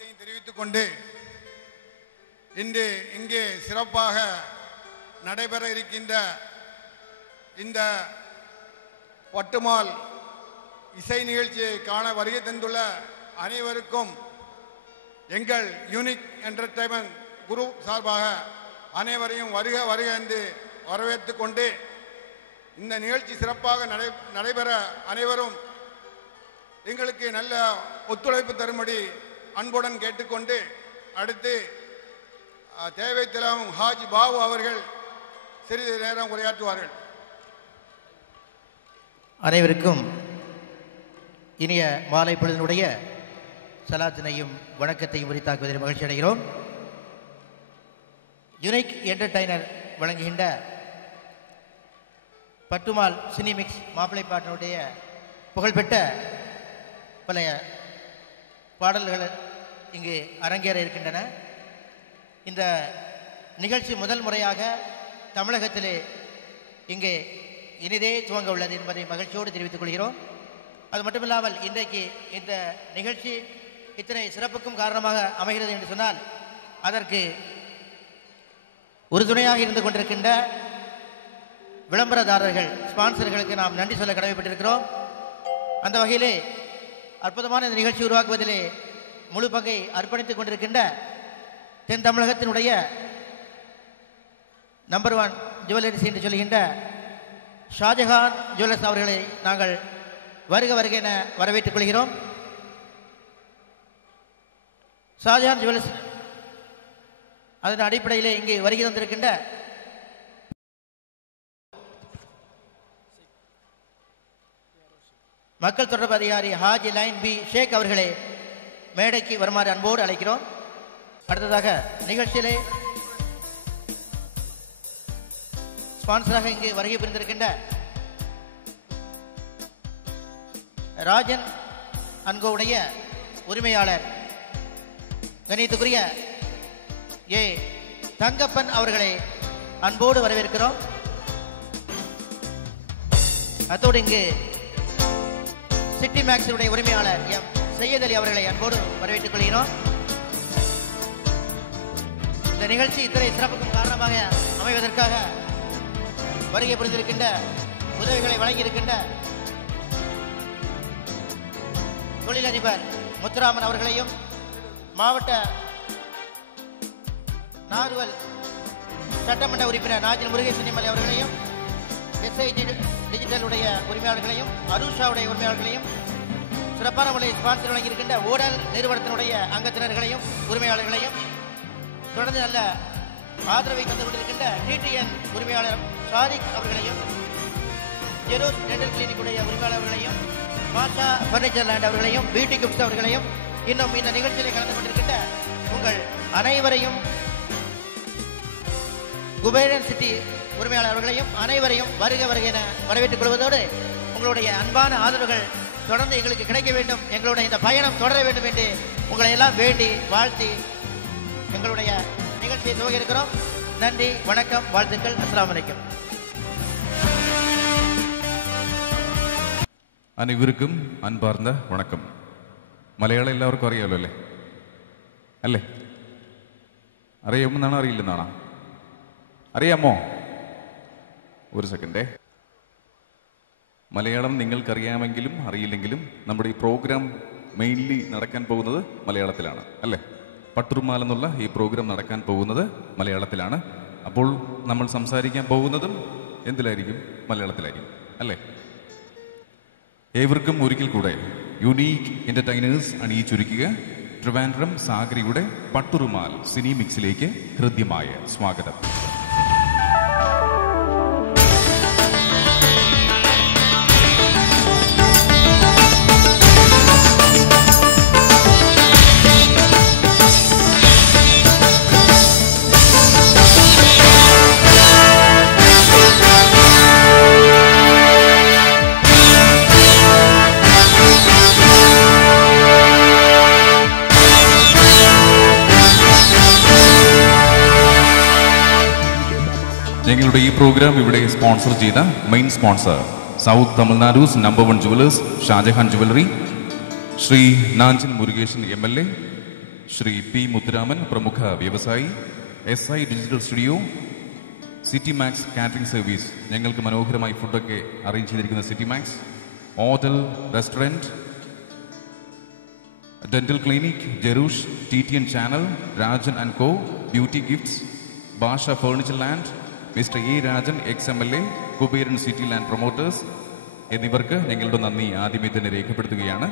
வணக்கத்தையும் தெரிவித்துக் கொண்டு இன்று இங்கே சிறப்பாக நடைபெற இருக்கின்ற இந்த பட்டுமால் இசை நிகழ்ச்சியை காண வருகை தந்துள்ள அனைவருக்கும் எங்கள் யூனிக் என்டர்டைன்மெண்ட் குரூப் சார்பாக அனைவரையும் வருக வருக என்று வரவேற்றுக் கொண்டு இந்த நிகழ்ச்சி சிறப்பாக நடைபெற அனைவரும் எங்களுக்கு நல்ல ஒத்துழைப்பு தரும்படி அன்புடன் கேட்டுக்கொண்டு அடுத்து தேவை திலம் ஹாஜி பாபு அவர்கள் சிறிது நேரம் உரையாற்றுவார்கள். அனைவருக்கும் இனிய மாலை பொழுதினுடைய சலாத்தினையும் வணக்கத்தையும் உரித்தாக்குவதில் மகிழ்ச்சி அடைகிறோம். யூனிக் என்டர்டைனர் வழங்குகின்ற பட்டுமால் சினிமிக்ஸ் மாப்பிள்ளை பாட்டினுடைய புகழ்பெற்ற பல பாடல்கள் இங்கு அரங்கேற இருக்கின்றன. இந்த நிகழ்ச்சி முதல் முறையாக தமிழகத்திலே இங்கே இனிதே துவங்க உள்ளது என்பதை மகிழ்ச்சியோடு தெரிவித்துக் கொள்கிறோம். அது மட்டுமில்லாமல் இன்றைக்கு இந்த நிகழ்ச்சி இத்தனை சிறப்புக்கும் காரணமாக அமைகிறது என்று சொன்னால் அதற்கு உறுதுணையாக இருந்து கொண்டிருக்கின்ற விளம்பரதாரர்கள், ஸ்பான்சர்களுக்கு நாம் நன்றி சொல்ல கடமைப்பட்டிருக்கிறோம். அந்த வகையிலே அற்புதமான இந்த நிகழ்ச்சி உருவாக்குவதிலே முழு பங்கை அர்ப்பணித்துக் கொண்டிருக்கின்ற தென் தமிழகத்தினுடைய நம்பர் 1 ஜுவல்லரிஸ் என்று சொல்கின்ற ஷாஜஹான் ஜுவல்லர்ஸ் அவர்களை நாங்கள் வருக வருக என வரவேற்றுக் கொள்கிறோம். ஷாஜஹான் ஜுவல்லர்ஸ் அதன் அடிப்படையிலே இங்கே வருகை தந்திருக்கின்ற மக்கள் தொடர்பு அதிகாரி ஹாஜி லைன் பி ஷேக் அவர்களை மேடைக்கு வருமாறு அன்போடு அழைக்கிறோம். அடுத்ததாக நிகழ்ச்சியிலே ஸ்பான்சராக இங்கு வருகை புரிந்திருக்கின்ற ராஜன் அன்கோவுடைய உரிமையாளர் கணித்துக்குரிய ஏ தங்கப்பன் அவர்களை அன்போடு வரவேற்கிறோம். அத்தோடு இங்கு சிட்டி மேக்ஸினுடைய உரிமையாளர் எம் சையத் அலி அவர்களை அன்போடு வரவேற்றுக் கொள்கிறோம். இந்த நிகழ்ச்சி இத்தனை சிறப்புக்கும் காரணமாக அமைவதற்காக வருகை புரிந்திருக்கின்ற உதவிகளை வழங்கியிருக்கின்ற தொழிலதிபர் முத்துராமன் அவர்களையும் மாவட்ட நார்வல் சட்டமன்ற உறுப்பினர் நாஜில் முருகேசன் எம்எல்ஏ அவர்களையும் எஸ்ஐ டிஜிட்டலுடைய உரிமையாளர்களையும் அரூஷாவுடைய உரிமையாளர்களையும் சிறப்பான முறையில் ஸ்பான்சர் வழங்கியிருக்கின்ற ஓடல் நிறுவனத்தினுடைய அங்கத்தினர்களையும் உரிமையாளர்களையும் தொடர்ந்து நல்ல ஆதரவை தந்து கொண்டிருக்கின்ற டிடிஎன் உரிமையாளர் சாதிக் அவர்களையும் ஜெரோஸ் டென்டல் கிளினிக் உடைய உரிமையாளர்களையும் மாஷா பர்னிச்சர் லேண்ட் அவர்களையும் பியூட்டி கிப்ஸ் அவர்களையும் இன்னும் இந்த நிகழ்ச்சியில் கலந்து கொண்டிருக்கின்ற உங்கள் அனைவரையும் குபேரன் சிட்டி உரிமையாளர் அவர்களையும் அனைவரையும் வருக வருக என வரவேற்றுக் கொள்வதோடு உங்களுடைய அன்பான ஆதரவுகள் தொடர்ந்து எங்களுக்கு கிடைக்க வேண்டும், எங்களுடைய இந்த பயணம் தொடர வேண்டும் என்று உங்களை எல்லாம் வேண்டி வாழ்த்தி எங்களுடைய நிகழ்ச்சியை துவங்க இருக்கிறோம். நன்றி, வணக்கம், வாழ்த்துக்கள். அஸ்ஸலாமு அலைக்கும். അനേവർക്കും അൻപാർന്ന വണക്കം. മലയാളം എല്ലാവർക്കും അറിയാമല്ലോ അല്ലേ? അല്ലേ? അറിയാമെന്നാണോ അറിയില്ലെന്നാണോ? അറിയാമോ? ഒരു സെക്കൻഡേ. മലയാളം നിങ്ങൾക്കറിയാമെങ്കിലും അറിയില്ലെങ്കിലും നമ്മുടെ ഈ പ്രോഗ്രാം മെയിൻലി നടക്കാൻ പോകുന്നത് മലയാളത്തിലാണ് അല്ലേ? പട്ടുറുമാൽ എന്നുള്ള ഈ പ്രോഗ്രാം നടക്കാൻ പോകുന്നത് മലയാളത്തിലാണ്. അപ്പോൾ നമ്മൾ സംസാരിക്കാൻ പോകുന്നതും എന്തിലായിരിക്കും? മലയാളത്തിലായിരിക്കും അല്ലേ? ഏവർക്കും ഒരിക്കൽ കൂടെ യൂണീക്ക് എന്റർടൈനേഴ്സ് അണിയിച്ചൊരുക്കുക ട്രിവാൻഡ്രം സാഗരിയുടെ പട്ടുറുമാൽ സിനി മിക്സിലേക്ക് ഹൃദ്യമായ സ്വാഗതം. ഞങ്ങളുടെ ഈ പ്രോഗ്രാം ഇവിടെ സ്പോൺസർ ചെയ്ത main sponsor south Tamil Nadu's number 1 jewellers Shahjahan jewellery, Shri Nanjil Murugesan MLA, Shri P Muthuraman, പ്രമുഖ വ്യവസായി, SI digital studio, city max catering service, ഞങ്ങൾക്ക് മനോഹരമായി ഫുഡൊക്കെ അറേഞ്ച് ചെയ്തിരിക്കുന്ന സിറ്റി മാക്സ്, ഓഡൽ restaurant, dental clinic, Jerush, TTN channel, Rajan and co, beauty gifts, Bhasha furniture land, mister A Rajan XMLA, Kuberan city land promoters എന്നിവർക്ക് ഞങ്ങളുടെ നന്ദി ആദ്യമേ തന്നെ രേഖപ്പെടുത്തുകയാണ്.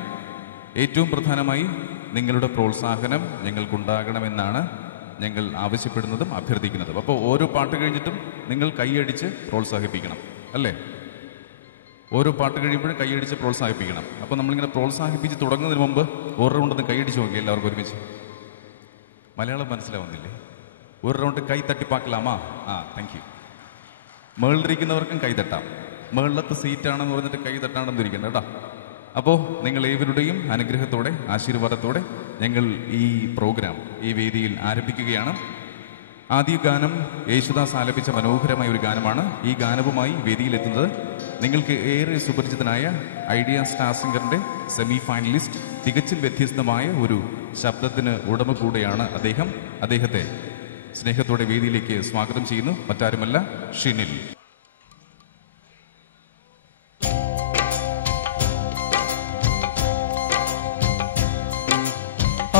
ഏറ്റവും പ്രധാനമായി നിങ്ങളുടെ പ്രോത്സാഹനം ഞങ്ങൾക്കുണ്ടാകണമെന്നാണ് ഞങ്ങൾ ആവശ്യപ്പെടുന്നതും അഭ്യർത്ഥിക്കുന്നതും. അപ്പോൾ ഓരോ പാട്ട് കഴിഞ്ഞിട്ടും നിങ്ങൾ കൈയടിച്ച് പ്രോത്സാഹിപ്പിക്കണം, അല്ലേ? ഓരോ പാട്ട് കഴിയുമ്പോഴും കൈയടിച്ച് പ്രോത്സാഹിപ്പിക്കണം. അപ്പോൾ നമ്മളിങ്ങനെ പ്രോത്സാഹിപ്പിച്ച് തുടങ്ങുന്നതിന് മുമ്പ് ഒരു റൗണ്ടൊന്ന് കൈയടിച്ച് നോക്കി എല്ലാവർക്കും ഒരുമിച്ച്. മലയാളം മനസ്സിലാവുന്നില്ലേ? ഒരു റൗണ്ട് കൈ തട്ടിപ്പാക്കലാമാ? Thank you. മേളിലിരിക്കുന്നവർക്കും കൈ തട്ടാം. മേളിലത്തെ സീറ്റാണെന്ന് പറഞ്ഞിട്ട് കൈ തട്ടാണെന്ന് ഇരിക്കണ്ട കേട്ടോ. അപ്പോൾ നിങ്ങൾ ഏവരുടെയും അനുഗ്രഹത്തോടെ ആശീർവാദത്തോടെ ഞങ്ങൾ ഈ പ്രോഗ്രാം ഈ വേദിയിൽ ആരംഭിക്കുകയാണ്. ആദ്യ ഗാനം യേശുദാസ് ആലപിച്ച മനോഹരമായ ഒരു ഗാനമാണ്. ഈ ഗാനവുമായി വേദിയിലെത്തുന്നത് നിങ്ങൾക്ക് ഏറെ സുപരിചിതനായ ഐഡിയ സ്റ്റാർ സിംഗറിന്റെ സെമി ഫൈനലിസ്റ്റ്, തികച്ചും വ്യത്യസ്തമായ ഒരു ശബ്ദത്തിന് ഉടമ കൂടെയാണ് അദ്ദേഹം. അദ്ദേഹത്തെ സ്നേഹത്തോടെ വേദിയിലേക്ക് സ്വാഗതം ചെയ്യുന്നു. മറ്റാരുമല്ല, ഷിനിൽ.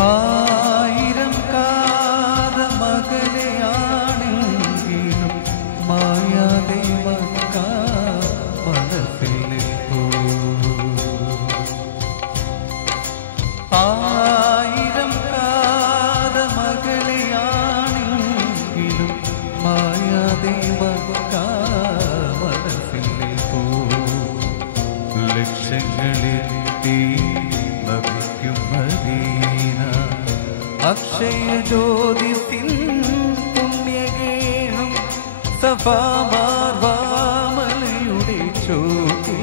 ആയിരം കാതമകലെയാണെങ്കിലും മായാതെ മനസ്സിൽ ആയിരം കാതമകലെയാണെങ്കിലും മായാതെ മനസ്സിൽ ലക്ഷങ്ങളിൽ ലഭിക്കും മദീന അക്ഷയ ജ്യോതിസിൻ പുണ്യഗേഹം സഫാമാർവാമലയുടെ ചോട്ടി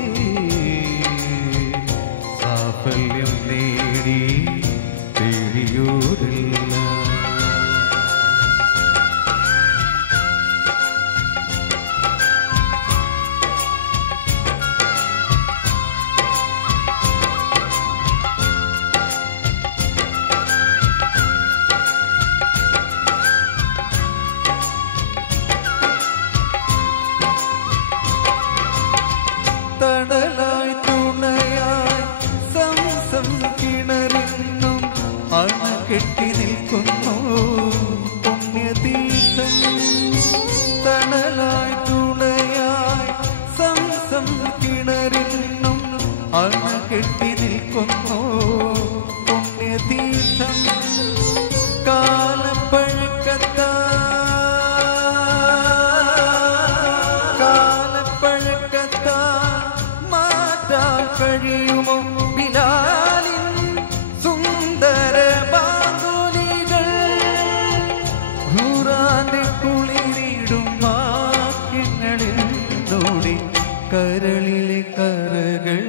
സാഫല്യം നേടി തേടിയോരില്ല. തടലായി തുണയായി സംസം കിണറിന്നും അണകെട്ടി നിൽക്കുന്നു പുണ്യതീർത്ഥം. തണലായി തുണയായി സംസം കിണറിന്നും അണകെട്ടി നിൽക്കുന്നു പുണ്യതീർത്ഥം. കാലപ്പഴക്കത്താ കഴിയുമോ ബിലാലിൻ സുന്ദര ബാങ്കുലികൾ ഖുറാന്റെ കുളിരിടും വാക്യങ്ങളിൽ നോടി കരളിലെ കരകൾ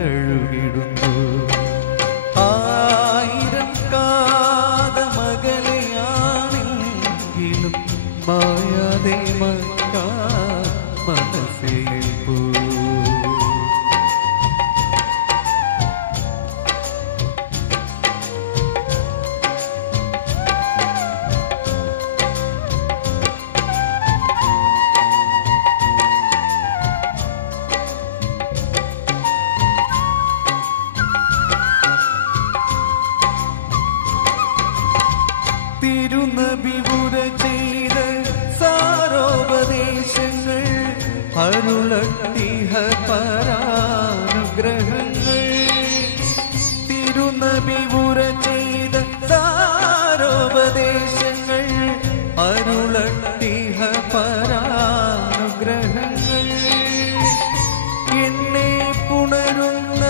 കഴുകിടുന്നു. ആയിരം കാതമകലെയാണെങ്കിലും മായാതെ മനസ്സിൽ തിരുനബിപുര ചെയ്ത സാരോപദേശങ്ങൾ അരുളട്ടിഹ പരാനുഗ്രഹങ്ങൾ. തിരുനബിപുര ചെയ്ത സാരോപദേശങ്ങൾ അരുളട്ടിഹ പരാനുഗ്രഹങ്ങൾ. എന്നെ പുണരുന്ന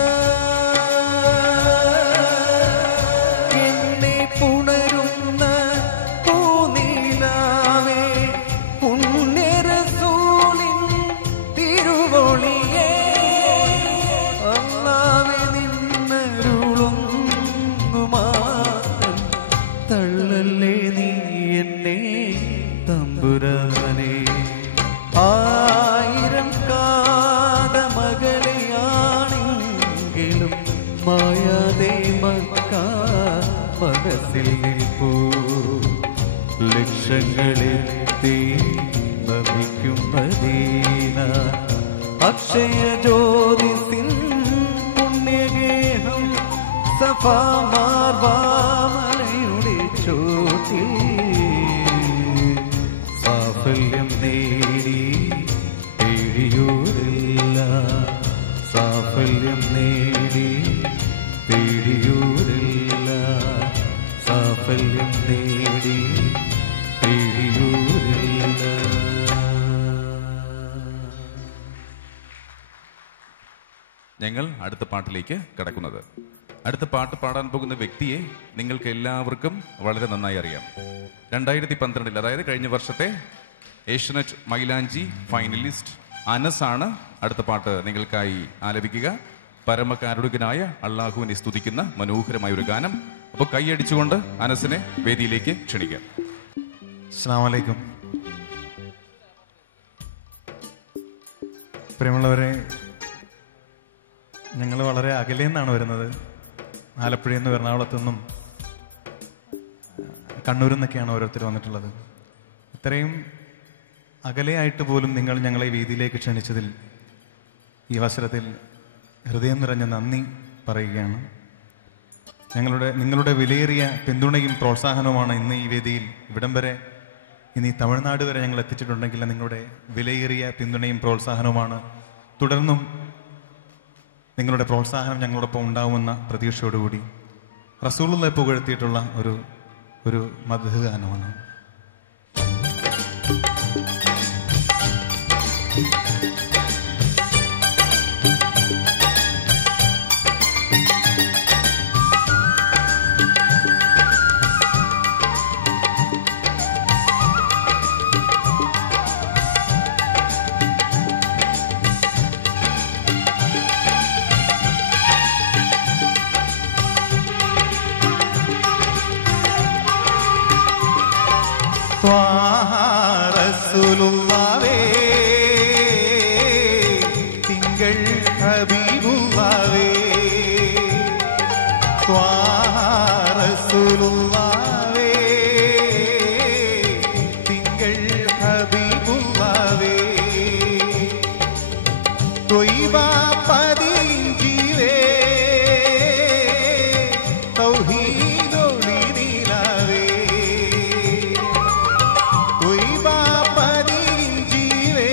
പൂനീലാവേ പുണ്യരസൂലിൻ തിരുവൊളിയേ മനസ്സിൽ നിൽപ്പൂ ലക്ഷങ്ങളെത്തി നമിക്കും മദീന അക്ഷയ ജ്യോതിസിൻ പുണ്യഗേഹം സഫാ മാർവാമലയുടെ ചോട്ടിൽ സാഫല്യം നേടി തേടിയൂരില്ല സാഫല്യം നേടി തേടിയൂരില്ല സാഫല്യം നേടി തേടിയൂരില്ല. ഞങ്ങൾ അടുത്ത പാട്ടിലേക്ക് കടക്കുന്നത്. അടുത്ത പാട്ട് പാടാൻ പോകുന്ന വ്യക്തിയെ നിങ്ങൾക്ക് എല്ലാവർക്കും വളരെ നന്നായി അറിയാം. 2012 അതായത് കഴിഞ്ഞ വർഷത്തെ ഏഷ്യനെറ്റ് മൈലാഞ്ചി ഫൈനലിസ്റ്റ് അനസ് ആണ് അടുത്ത പാട്ട് നിങ്ങൾക്കായി ആലപിക്കുക. പരമകാരുണികനായ അള്ളാഹുവിനെ സ്തുതിക്കുന്ന മനോഹരമായ ഒരു ഗാനം. അപ്പോൾ കൈയടിച്ചുകൊണ്ട് അനസിനെ വേദിയിലേക്ക് ക്ഷണിക്കാം. അസ്സലാമു അലൈക്കും. പ്രിയമുള്ളവരെ, ഞങ്ങൾ വളരെ അകലെ നിന്നാണ് വരുന്നത്. ആലപ്പുഴയിൽ നിന്നും എറണാകുളത്തു നിന്നും കണ്ണൂരിൽ നിന്നൊക്കെയാണ് ഓരോരുത്തർ വന്നിട്ടുള്ളത്. ഇത്രയും അകലെയായിട്ട് പോലും നിങ്ങൾ ഞങ്ങളെ വേദിയിലേക്ക് ക്ഷണിച്ചതിൽ ഈ അവസരത്തിൽ ഹൃദയം നിറഞ്ഞ നന്ദി പറയുകയാണ്. നിങ്ങളുടെ വിലയേറിയ പിന്തുണയും പ്രോത്സാഹനവുമാണ് ഇന്ന് ഈ വേദിയിൽ ഇവിടം വരെ ഇനി തമിഴ്നാട് വരെ ഞങ്ങൾ എത്തിച്ചിട്ടുണ്ടെങ്കിൽ നിങ്ങളുടെ വിലയേറിയ പിന്തുണയും പ്രോത്സാഹനവുമാണ്. തുടർന്നും നിങ്ങളുടെ പ്രോത്സാഹനം ഞങ്ങളോടൊപ്പം ഉണ്ടാവുമെന്ന പ്രതീക്ഷയോടുകൂടി റസൂലുള്ളാഹി പുകഴ്ത്തിയിട്ടുള്ള ഒരു മദ്ഹ് ഗാനമാണ്. റസൂലുള്ളാഹേ തിങ്കൾ ഹബീബുള്ളാഹേ റസൂലുള്ളാഹേ തിങ്കൾ ഹബീബുള്ളാഹേ ത്വയ്ബാ പതിഞ്ചിവേ തൗഹീദൊളി നിലാവേ ത്വയ്ബാ പതിഞ്ചിവേ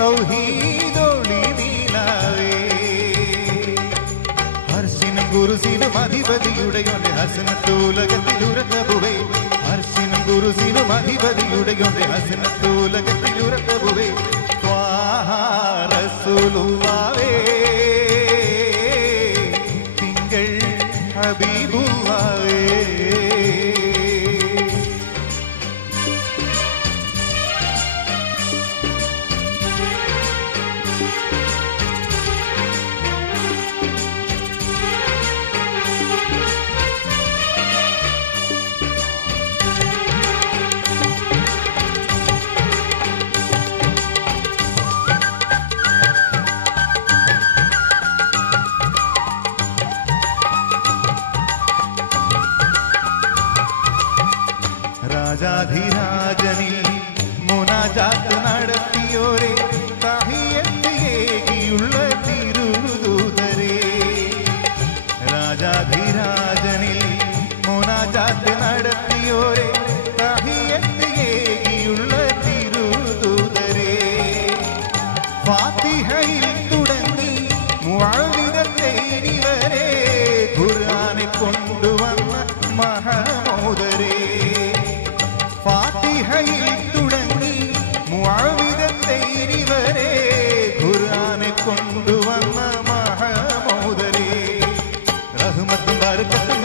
തൗഹീദൊളി നിലാവേ ഹർഷിനും കുർസിനും അധിപതിയുടെയൊന്റെ ഹസനത്തുലകത്തിലുരത്തബുവേ ഹർഷിനും കുർസിനും അധിപതിയുടെയൊന്റെ ഹസനത്തുലകത്തിലുരത്തബുവേ റസൂലുള്ളാഹേ തിങ്കൾ ഹബീബുള്ളാഹേ. രാജാധിരാജനിൽ മുനാജാത്ത് നടത്തിയോരെ തഹിയ്യത്തിലേകിയുള്ള തിരുദൂതരേ രാജാധിരാജനിൽ മുനാജാത്ത് നടത്തിയോരെ തഹിയ്യത്തിലേകിയുള്ള തിരുദൂതരേ ഫാത്തിഹയിൽ തുടങ്ങി മുഅവ്വിദത്തൈനി വരെ ഖുർആനെ കൊണ്ടുവന്ന മഹമൂദരേ ഫാത്തിഹയിൽ തുടങ്ങി മുഅവ്വിദത്തൈനി വരെ ഖുർആനെ കൊണ്ടുവന്ന മഹമൂദരേ റഹ്മത്തും ബർക്കത്തും